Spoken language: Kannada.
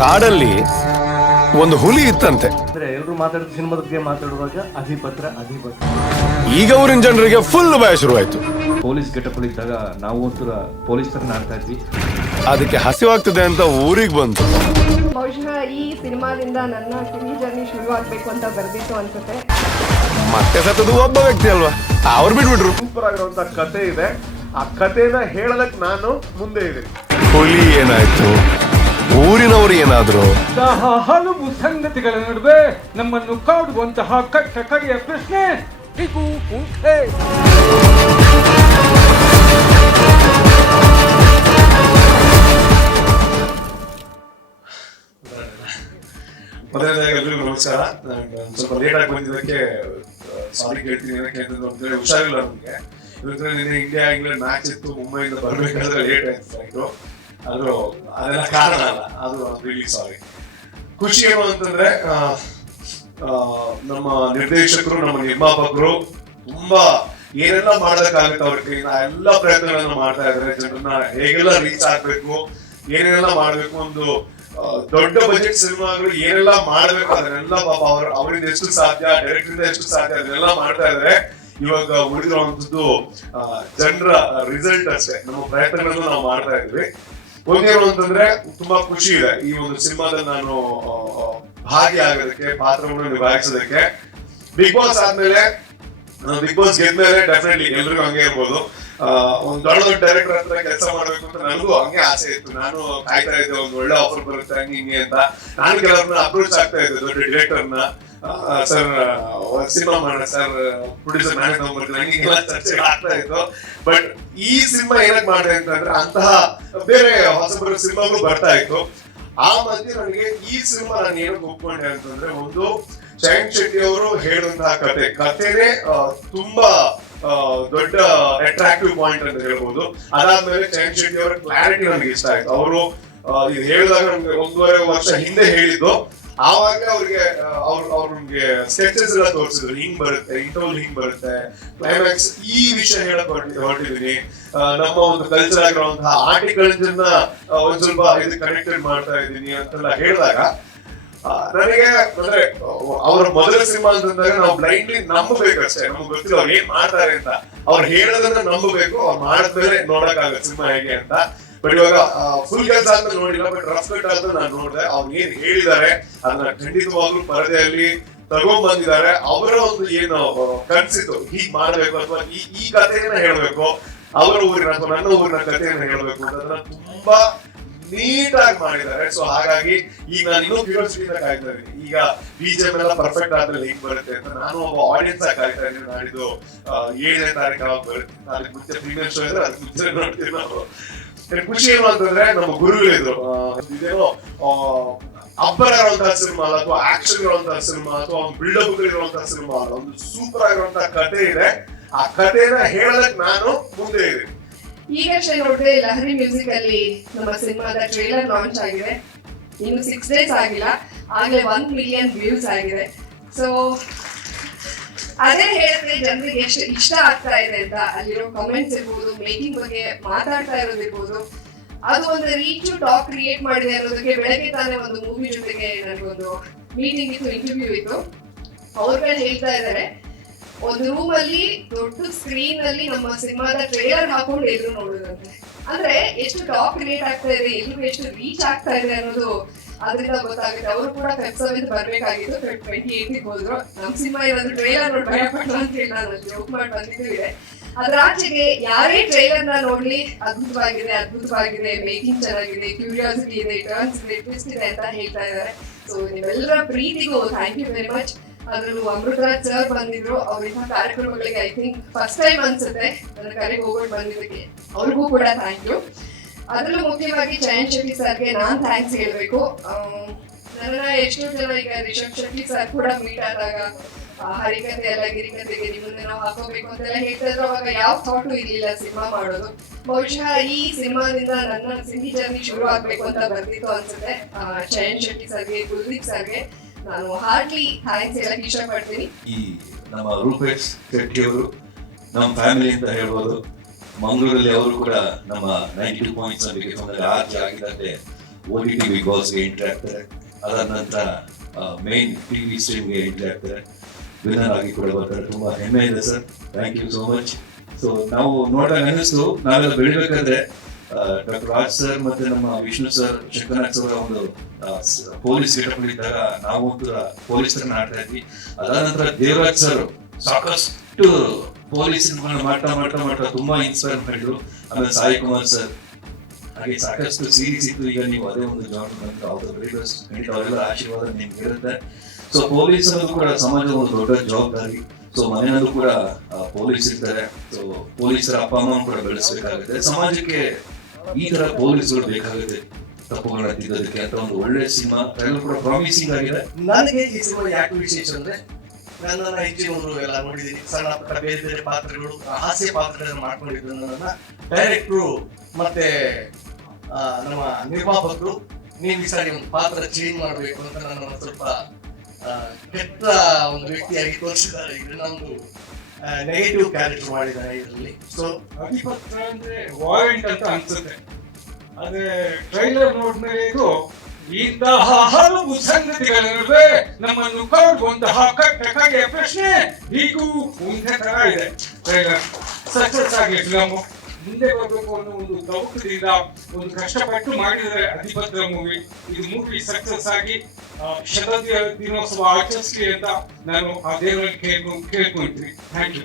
ಕಾಡಲ್ಲಿ ಒಂದು ಹುಲಿ ಇತ್ತಂತೆ. ಅಂದ್ರೆ ಎಲ್ಲರೂ ಮಾತಾಡೋದು ಸಿನಿಮಾದ ಬಗ್ಗೆ ಮಾತಾಡುವಾಗ ಅಧಿಪತ್ರ. ಈಗ ಊರಿನ ಜನರಿಗೆ ಫುಲ್ ಭಯ ಶುರುವಾಯ್ತು. ಪೊಲೀಸ್ ಗೆಟಪ್ ಇದ್ದಾಗ ನಾವು ಒಂಥರ ಪೊಲೀಸ್ ತರ ಆಡ್ತಾ ಇದ್ವಿ. ಅದಕ್ಕೆ ಹಸಿವಾಗ್ತದೆ ಅಂತ ಊರಿಗೆ ಬಂತು. ಬಹುಶಃ ಈ ಸಿನಿಮಾದಿಂದ ನನ್ನ ಸಿನಿ ಜರ್ನಿ ಶುರು ಆಗ್ಬೇಕು ಅಂತ ಬರ್ದಿತ್ತು ಅನ್ಸುತ್ತೆ. ಮತ್ತೆ ಸತ್ತದು ಒಬ್ಬ ವ್ಯಕ್ತಿ ಅಲ್ವಾ, ಅವ್ರು ಬಿಟ್ಬಿಟ್ರು. ಸೂಪರ್ ಆಗಿರುವಂತ ಕತೆ ಇದೆ. ಆ ಕಥೆನ ಹೇಳೋದಕ್ಕೆ ನಾನು ಮುಂದೆ ಇದ್ದೀನಿ. ಹುಲಿ ಏನಾಯ್ತು, ಊರಿನವರು ಏನಾದ್ರು, ಹಲವು ಸಂಗತಿಗಳ ನಡುವೆ ನಮ್ಮನ್ನು ಕಾಡುವಂತಹ ಕಟ್ಟ ಕಡೆಯ ಪ್ರಶ್ನೆ ಇದು ಉಂಟೆ. ಮೊದಲನೇದಾಗಿ ಎಲ್ರಿಗೂ ನಮಸ್ಕಾರ. ಸ್ವಲ್ಪ ಲೇಟ್ ಆಗಿ ಬಂದಿದ್ದಕ್ಕೆ ಸಾರಿ ಕೇಳ್ತೀನಿ. ಏನಕ್ಕೆ ಅಂತಂದ್ರೆ ಹುಷಾರಿಲ್ಲ ನಮಗೆ. ಇವತ್ತು ನಿನ್ನೆ ಇಂಡಿಯಾ ಇಂಗ್ಲೆಂಡ್ ಮ್ಯಾಚ್ ಇತ್ತು, ಮುಂಬೈಯಿಂದ ಬರ್ಬೇಕಾದ್ರೆ ಲೇಟ್ ಆಯ್ತು ಫ್ಲೈಟು. ಆದ್ರೂ ಅದೆಲ್ಲ ಕಾರಣ ಅಲ್ಲ, ಅದು ರಿಯಲಿ ಸಾರಿ. ಖುಷಿ ಏನು ಅಂತಂದ್ರೆ ನಮ್ಮ ನಿರ್ದೇಶಕರು, ನಮ್ಮ ನಿರ್ಮಾಪಕರು ತುಂಬಾ ಏನೆಲ್ಲ ಮಾಡೋದಕ್ಕಾಗುತ್ತೆ ಅವ್ರ ಕೈಯಿಂದ ಎಲ್ಲ ಪ್ರಯತ್ನಗಳನ್ನ ಮಾಡ್ತಾ ಇದ್ದಾರೆ. ಜನರನ್ನ ಹೇಗೆಲ್ಲ ರೀಚ್ ಆಗ್ಬೇಕು, ಏನೇನೆಲ್ಲ ಮಾಡ್ಬೇಕು, ಒಂದು ದೊಡ್ಡ ಬಜೆಟ್ ಸಿನಿಮಾಗಳು ಏನೆಲ್ಲ ಮಾಡ್ಬೇಕು ಅದನ್ನೆಲ್ಲ ಪಾಪ ಅವರಿಂದ ಎಷ್ಟು ಸಾಧ್ಯ, ಡೈರೆಕ್ಟರ್ ಇಂದ ಎಷ್ಟು ಸಾಧ್ಯ ಅದನ್ನೆಲ್ಲ ಮಾಡ್ತಾ ಇದ್ದಾರೆ. ಇವಾಗ ಉಳಿದಿರುವಂತದ್ದು ಜನರ ರಿಸಲ್ಟ್ ಅಷ್ಟೇ. ನಮ್ಮ ಪ್ರಯತ್ನಗಳನ್ನು ನಾವು ಮಾಡ್ತಾ ಇದ್ವಿ. ಒಂದೇನು ಅಂತಂದ್ರೆ ತುಂಬಾ ಖುಷಿ ಇದೆ ಈ ಒಂದು ಸಿನಿಮಾದಲ್ಲಿ ನಾನು ಭಾಗಿಯಾಗೋದಕ್ಕೆ, ಪಾತ್ರವನ್ನು ನಿಭಾಯಿಸೋದಕ್ಕೆ. ಬಿಗ್ ಬಾಸ್ ಆದ್ಮೇಲೆ, ಬಿಗ್ ಬಾಸ್ ಗೆದ್ಮೇಲೆ ಡೆಫಿನೆಟ್ಲಿ ಎಲ್ರಿಗೂ ಹಂಗೆ ಇರ್ಬೋದು, ಒಂದ್ ದೊಡ್ಡ ಡೈರೆಕ್ಟರ್ ಹತ್ರ ಕೆಲಸ ಮಾಡ್ಬೇಕು ಅಂತ ನನಗೂ ಹಂಗೆ ಆಸೆ ಇತ್ತು. ನಾನು ಕಾಯ್ತಾ ಇದ್ದೆ ಒಂದು ಒಳ್ಳೆ ಆಫರ್ ಬರುತ್ತೆ ಹಂಗೆ ಅಂತ. ನಾನು ಕೆಲವ್ರನ್ನ ಅಪ್ರೋಚ್ ಆಗ್ತಾ ಇದ್ದೆ, ದೊಡ್ಡ ಡೈರೆಕ್ಟರ್ನ. ಸರ್ ಸಿನಿಮಾ ಮಾಡೋಣ ಸರ್, ಪ್ರೊಡ್ಯೂಸರ್ ನಾನೇ ತಗೊಂಡ್ಬರ್ತೀನಿ, ಹಂಗೆಲ್ಲ ಚರ್ಚೆ ಆಗ್ತಾ ಇತ್ತು. ಬಟ್ ಈ ಸಿನಿಮಾ ಏನಕ್ಕೆ ಮಾಡಿದೆ ಅಂತಂದ್ರೆ ಅಂತಹ ಬೇರೆ ಹೊಸಬರ ಸಿನಿಮಾಗಳು ಬರ್ತಾ ಇತ್ತು. ಆ ಮಧ್ಯೆ ನನಗೆ ಈ ಸಿನಿಮಾ ನಾನು ಏನಕ್ಕೆ ಒಪ್ಕೊಂಡೆ ಅಂತಂದ್ರೆ, ಒಂದು ಚೈನ್ ಶೆಟ್ಟಿ ಅವರು ಹೇಳಿದಂತಹ ಕಥೆನೇ ತುಂಬಾ ದೊಡ್ಡ ಅಟ್ರಾಕ್ಟಿವ್ ಪಾಯಿಂಟ್ ಅಂತ ಹೇಳ್ಬೋದು. ಅದಾದ್ಮೇಲೆ ಚೈನ್ ಶೆಟ್ಟಿ ಅವರ ಕ್ಲಾರಿಟಿ ನನಗೆ ಇಷ್ಟ ಆಯ್ತು. ಅವರು ಇದು ಹೇಳಿದಾಗ ನಮ್ಗೆ 1.5 ವರ್ಷ ಹಿಂದೆ ಹೇಳಿದ್ದು. ಆವಾಗ ಅವ್ರಿಗೆ ಸ್ಕೆಚಸ್ ಎಲ್ಲ ತೋರಿಸಿದ್ರು, ಹಿಂಗ್ ಬರುತ್ತೆ, ಇಂಟರ್ವಲ್ ಹಿಂಗ್ ಬರುತ್ತೆ, ಕ್ಲೈಮ್ಯಾಕ್ಸ್ ಈ ವಿಷಯ ಹೇಳಕ್ ಹೊರಟಿದೀನಿ. ನಮ್ಮ ಒಂದು ಕಲ್ಚರ್ ಆಗಿರುವಂತಹ ಆರ್ಟಿಕಲ್ಸ್ ಒಂದ್ ಸ್ವಲ್ಪ ಇದು ಕನೆಕ್ಟೆಡ್ ಮಾಡ್ತಾ ಇದ್ದೀನಿ ಅಂತೆಲ್ಲ ಹೇಳಿದಾಗ ನನಗೆ ಅಂದ್ರೆ ಅವ್ರ ಮೊದಲ ಸಿನಿಮಾ ಅಂತಂದಾಗ ನಾವು ಬ್ಲೈಂಡ್ಲಿ ನಂಬಬೇಕಷ್ಟೇ. ನಮ್ಗೆ ಗೊತ್ತಿಲ್ಲ ಅವ್ರು ಏನ್ ಮಾಡ್ತಾರೆ ಅಂತ. ಅವ್ರು ಹೇಳೋದನ್ನ ನಂಬಬೇಕು, ಅವ್ರು ಮಾಡಿದ್ಮೇಲೆ ನೋಡಕ್ಕಾಗತ್ತೆ ಸಿನಿಮಾ ಹೇಗೆ ಅಂತ. ಬಟ್ ಇವಾಗ ಫುಲ್ ಕೆಲಸ ಆದ್ಮೇಲೆ ನೋಡಿಲ್ಲ, ಬಟ್ ರಫ್ ಕಟ್ ಆದ್ಮೇಲೆ ನಾನು ನೋಡಿದೆ. ಅವ್ರು ಏನ್ ಹೇಳಿದ್ದಾರೆ ಅದನ್ನ ಖಂಡಿತವಾಗ್ಲೂ ಪರದೆಯಲ್ಲಿ ತಗೊಂಡ್ ಬಂದಿದ್ದಾರೆ. ಅವರ ಒಂದು ಏನು ಕನ್ಸಿತ್ತು ಹೀಗ್ ಮಾಡ್ಬೇಕು ಅಥವಾ ಈ ಕಥೆಯನ್ನ ಹೇಳ್ಬೇಕು, ಅವರ ಊರಿನ ಅಥವಾ ನನ್ನ ಊರಿನ ಕಥೆಯನ್ನ ಹೇಳ್ಬೇಕು ಅಂತ ಅದನ್ನ ತುಂಬಾ ನೀಟಾಗಿ ಮಾಡಿದ್ದಾರೆ. ಸೊ ಹಾಗಾಗಿ ಈಗ ನಾನು ಇನ್ನೂ ಕ್ಯೂರಿಯಾಸಿಟಿಯಿಂದ ಕಾಯ್ತಾ ಇದ್ದೀನಿ. ಈಗ BGM ಎಲ್ಲ ಪರ್ಫೆಕ್ಟ್ ಆದ್ಮೇಲೆ ಹೇಗ್ ಬರುತ್ತೆ ಅಂತ ನಾನು ಒಬ್ಬ ಆಡಿಯನ್ಸ್ ಆಗಿ ಕಾಯ್ತಾ ಇದ್ದೀನಿ. ನಾಡಿದ್ದು 7ನೇ ತಾರೀಕು ಅವಾಗ ಬರುತ್ತೆ. ಅದಕ್ಕೆ ಮುಂಚೆ ಪ್ರೀಮಿಯರ್ ಶೋ ಇದ್ರೆ ಅದಕ್ಕೆ ಮುಂಚೆ ನೋಡ್ತೀವಿ ನಾವು. ಖುಷಿ ಏನು ಅಂತಂದ್ರೆ ನಮ್ಮ ಗುರುಗಳಿದ್ರು, ಇದೇನೋ ಅಬ್ಬರ ಇರುವಂತಹ ಸಿನಿಮಾ ಅಲ್ಲ, ಅಥವಾ ಆಕ್ಷನ್ ಇರುವಂತಹ ಸಿನಿಮಾ, ಅಥವಾ ಒಂದು ಬಿಲ್ಡಪ್ ಇರುವಂತಹ ಸಿನಿಮಾ ಅಲ್ಲ. ಒಂದು ಸೂಪರ್ ಆಗಿರುವಂತಹ ಕಥೆ ಇದೆ. ಆ ಕಥೆನ ಹೇಳೋದಕ್ಕೆ ನಾನು ಮುಂದೆ ಇದ್ದೀನಿ. ಈಗಷ್ಟೇ ನೋಡಿದ್ರೆ ಲಹರಿ ಮ್ಯೂಸಿಕ್ ಅಲ್ಲಿ ನಮ್ಮ ಸಿನಿಮಾದ ಟ್ರೇಲರ್ ಲಾಂಚ್ ಆಗಿದೆ. ಇನ್ನು 6 days ಆಗಿಲ್ಲ, ಆಗ್ಲೇ 1 million ವ್ಯೂಸ್ ಆಗಿದೆ. ಸೊ ಅದೇ ಹೇಳಿದ್ರೆ ಜನರಿಗೆ ಎಷ್ಟು ಇಷ್ಟ ಆಗ್ತಾ ಇದೆ ಅಂತ. ಅಲ್ಲಿರೋ ಕಮೆಂಟ್ಸ್ ಇರ್ಬೋದು, ಮೇಕಿಂಗ್ ಬಗ್ಗೆ ಮಾತಾಡ್ತಾ ಇರೋದಿರ್ಬೋದು, ಅದು ಒಂದು ರೀಚ್ ಟಾಕ್ ಕ್ರಿಯೇಟ್ ಮಾಡಿದೆ ಅನ್ನೋದಕ್ಕೆ ಬೆಳಗ್ಗೆ ತಾನೇ ಒಂದು ಮೂವಿ ಜೊತೆಗೆ ನನಗೊಂದು ಮೀಟಿಂಗ್ ಇತ್ತು, ಇಂಟರ್ವ್ಯೂ ಇತ್ತು. ಅವ್ರುಗಳು ಹೇಳ್ತಾ ಇದ್ದಾರೆ, ಒಂದು ರೂಮ್ ಅಲ್ಲಿ ದೊಡ್ಡ ಸ್ಕ್ರೀನ್ ಅಲ್ಲಿ ನಮ್ಮ ಸಿನಿಮಾದ ಟ್ರೇಲರ್ ಹಾಕೊಂಡು ಎಲ್ರು ನೋಡುದಂತೆ. ಅಂದ್ರೆ ಎಷ್ಟು ಟಾಕ್ ಕ್ರಿಯೇಟ್ ಆಗ್ತಾ ಇದೆ, ಎಲ್ರಿಗೂ ಎಷ್ಟು ರೀಚ್ ಆಗ್ತಾ ಇದೆ ಅನ್ನೋದು ಅದರಿಂದ ಗೊತ್ತಾಗುತ್ತೆ. ಅವರು ಕೂಡ Feb 7 ಬರ್ಬೇಕಾಗಿತ್ತು, Feb 28 ಹೋದ್ರು. ನಮ್ ಸಿನಿಮಾ ಏನಾದ್ರು ಟ್ರೇಲರ್ ನೋಡಿ ಭಯ ಪಡ್ಲ ಅಂತ ಹೇಳಿ ನಾನು ಜೋಕ್ ಮಾಡಿ ಬಂದಿದ್ದೀವಿ. ಅದ್ರಾಚೆಗೆ ಯಾರೇ ಟ್ರೇಲರ್ ನ ನೋಡ್ಲಿ ಅದ್ಭುತವಾಗಿದೆ, ಮೇಕಿಂಗ್ ಚೆನ್ನಾಗಿದೆ, ಕ್ಯೂರಿಯಾಸಿಟಿ ಇದೆ, ಟರ್ನ್ಸ್ ಇದೆ, ಟ್ವಿಸ್ಟ್ ಇದೆ ಅಂತ ಹೇಳ್ತಾ ಇದ್ದಾರೆ. ಸೊ ನಿಮ್ಮೆಲ್ಲರ ಪ್ರೀತಿಗೂ ಥ್ಯಾಂಕ್ ಯು ವೆರಿ ಮಚ್. ಅದ್ರಲ್ಲೂ ಅಮೃತರಾಜ್ ಸರ್ ಬಂದಿದ್ರು. ಅವ್ರಿಂದ ಕಾರ್ಯಕ್ರಮಗಳಿಗೆ ಐ ಥಿಂಕ್ ಫಸ್ಟ್ ಟೈಮ್ ಅನ್ಸುತ್ತೆ ನನ್ನ ಕರೆಗೆ ಹೋಗೋದು ಬಂದಿದ್ದಕ್ಕೆ, ಅವ್ರಿಗೂ ಕೂಡ ಥ್ಯಾಂಕ್ ಯು. ಅದ್ರಲ್ಲೂ ಮುಖ್ಯವಾಗಿ ಚಯನ್ ಶೆಟ್ಟಿ ಸರ್ಗೆ ನಾನ್ ಥ್ಯಾಂಕ್ಸ್ ಹೇಳ್ಬೇಕು. ನನ್ನ ಎಷ್ಟೋ ಜನ ಈಗ ರಿಷಬ್ ಶೆಟ್ಟಿ ಸರ್ ಕೂಡ ಮೀಟ್ ಆದಾಗ ಹರಿಕತೆ ಎಲ್ಲ ಗಿರಿಕತೆಗೆ ನಿಮ್ಮನ್ನ ನಾವು ಹಾಕೋಬೇಕು ಅಂತೆಲ್ಲ ಹೇಳ್ತಾ ಇದ್ರು. ಅವಾಗ ಯಾವ ಥಾಟು ಇರ್ಲಿಲ್ಲ ಸಿನಿಮಾ ಮಾಡೋದು. ಬಹುಶಃ ಈ ಸಿನಿಮಾದಿಂದ ನನ್ನ ಸಿನಿ ಜರ್ನಿ ಶುರು ಆಗ್ಬೇಕು ಅಂತ ಬರ್ತಿತ್ತು ಅನ್ಸುತ್ತೆ. ಚಯನ್ ಶೆಟ್ಟಿ ಸರ್ಗೆ, ಕುಲ್ದೀಪ್ ಸರ್ಗೆ ನಾನು ಹಾರ್ಟ್ಲಿ ಥ್ಯಾಂಕ್ಸ್ ಹೇಳಕ್ ಇಷ್ಟಪಡ್ತೀನಿ. ಈ ನಮ್ಮ ರೂಪೇಶ್ ಶೆಟ್ಟಿ ಅವರು ನಮ್ಮ ಫ್ಯಾಮಿಲಿ ಅಂತ ಹೇಳ್ಬೋದು. ಮಂಗಳೂರಲ್ಲಿ ಅವರು ಕೂಡ ನಮ್ಮ 92 ಪಾಯಿಂಟ್ಸ್ ನಂಬಿಕೆ ಆರ್ಜಿ ಆಗಿದ್ದಂತೆ OTT ಬಿಗ್ ಬಾಸ್ಗೆ ಎಂಟ್ರಿ ಆಗ್ತಾರೆ. ಅದಾದ ನಂತರ ಮೇನ್ ಟಿವಿ ಸ್ಟ್ರೀಮ್ಗೆ ಎಂಟ್ರಿ ಆಗ್ತಾರೆ. ವಿನ್ನರ್ ಆಗಿ ಕೂಡ ಬರ್ತಾರೆ. ತುಂಬಾ ಹೆಮ್ಮೆ ಇದೆ sir. Thank you so much. So ನಾವು ನೋಡಿದಾಗ ಅನ್ನಿಸ್ತು, ನಾವೆಲ್ಲ ಬೆಳಿಬೇಕಾದ್ರೆ ಡಾಕ್ಟರ್ ರಾಜ್ ಸರ್ ಮತ್ತೆ ನಮ್ಮ ವಿಷ್ಣು ಸರ್, ಶಂಕರನಾಥ್ ಸರ್ ಒಂದು ಪೊಲೀಸ್ ಗೆಟಪ್ ಇದ್ದಾಗ ನಾವು ಪೊಲೀಸ್ ತರ ಆಡ್ತಾ ಇದ್ವಿ. ಅದಾದ ನಂತರ ದೇವರಾಜ್ ಸರ್ ಸಾಕಷ್ಟು ಪೊಲೀಸ್ ಮಾಡ್ತಾ ತುಂಬಾ ಇನ್ಸ್ಪೈರ್ ಮಾಡಿದ್ರು. ಆಮೇಲೆ ಸಾಯಿ ಕುಮಾರ್ ಸರ್, ಹಾಗೆ ಸಾಕಷ್ಟು ಸೀರೀಸ್ ಇತ್ತು. ಈಗ ನೀವು ಅದೇ ಒಂದು ಜಾನ್ ಖಂಡಿತ ಅವೆಲ್ಲ ಆಶೀರ್ವಾದ ನಿಮ್ಗೆ ಇರುತ್ತೆ. ಸೊ ಪೊಲೀಸ್ ಅನ್ನೋದು ಕೂಡ ಸಮಾಜದ ಒಂದು ದೊಡ್ಡ ಜವಾಬ್ದಾರಿ. ಸೊ ಮನೆಯಲ್ಲೂ ಕೂಡ ಪೊಲೀಸ್ ಇರ್ತಾರೆ. ಸೊ ಪೊಲೀಸರ ಅಪ್ಪ ಅಮ್ಮ ಕೂಡ ಬೆಳೆಸಬೇಕಾಗುತ್ತೆ. ಸಮಾಜಕ್ಕೆ ಈ ತರ ಪೊಲೀಸ್ಗಳು ಬೇಕಾಗುತ್ತೆ ತಪ್ಪುಗಳನ್ನ ತಿದ್ದೋದಕ್ಕೆ ಅಂತ ಒಂದು ಒಳ್ಳೆ ಸಿನಿಮಾ ಟ್ರೈಲರ್ ಕೂಡ ಪ್ರಾಮಿಸಿಂಗ್ ಆಗಿದೆ. ನನಗೆ ಈ ಸಿನಿಮಾ ಯಾಕೆ ವಿಶೇಷ ಅಂದ್ರೆ, ನನ್ನನ್ನ ಹೆಚ್ಚಿನವರು ಎಲ್ಲ ನೋಡಿದ್ದೀನಿ, ಸಣ್ಣ ಪುಟ್ಟ ಬೇರೆ ಬೇರೆ ಪಾತ್ರಗಳು, ಹಾಸ್ಯ ಪಾತ್ರಗಳನ್ನು ಮಾಡ್ಕೊಂಡಿದ್ದು ನನ್ನ ಡೈರೆಕ್ಟ್ರು ಮತ್ತೆ ನಮ್ಮ ನಿರ್ಮಾಪಕರು ನೀವು ಈ ಸಾರಿ ಒಂದು ಪಾತ್ರ ಚೇಂಜ್ ಮಾಡಬೇಕು ಅಂತ ನನ್ನ ಸ್ವಲ್ಪ ಕೆಟ್ಟ ಒಂದು ವ್ಯಕ್ತಿಯಾಗಿ ತೋರಿಸಿದ್ದಾರೆ. ಇದು ನಮ್ದು ನೆಗೆಟಿವ್ ಕ್ಯಾರೆಕ್ಟರ್ ಮಾಡಿದ್ದಾರೆ ಇದರಲ್ಲಿ. ಸೊ ಅಧಿಪತ್ರ ಅಂದ್ರೆ ವಾರೆಂಟ್ ಅಂತ ಅನ್ಸುತ್ತೆ. ಅದೇ ಟ್ರೈಲರ್ ನೋಡಿದ್ಮೇಲೆ ಇದು ಇಂತಹ ಹಲವು ಸಂಗತಿಗಳ ನಡುವೆ ನಮ್ಮನ್ನು ಕಾಡುವಂತಹ ಕಟ್ಟಕಡೆಯ ಪ್ರಶ್ನೆ ಹೀಗೂ ಮುಂದೆ ತರ ಇದೆ. ಟ್ರೈಲರ್ ಸಕ್ಸಸ್ ಆಗಿ ಫಿಲಮ್ ಮುಂದೆ ಬರಬೇಕು ಅನ್ನೋ ಒಂದು ತವಕದಿಂದ ಒಂದು ಕಷ್ಟಪಟ್ಟು ಮಾಡಿದರೆ ಅಧಿಪತ್ರ ಮೂವಿ. ಇದು ಮೂವಿ ಸಕ್ಸಸ್ ಆಗಿ ಶತ ದಿನೋತ್ಸವ ಆಚರಿಸಲಿ ಅಂತ ನಾನು ಆ ದೇವರಲ್ಲಿ ಕೇಳ್ಕೊಂತೀನಿ. Thank you.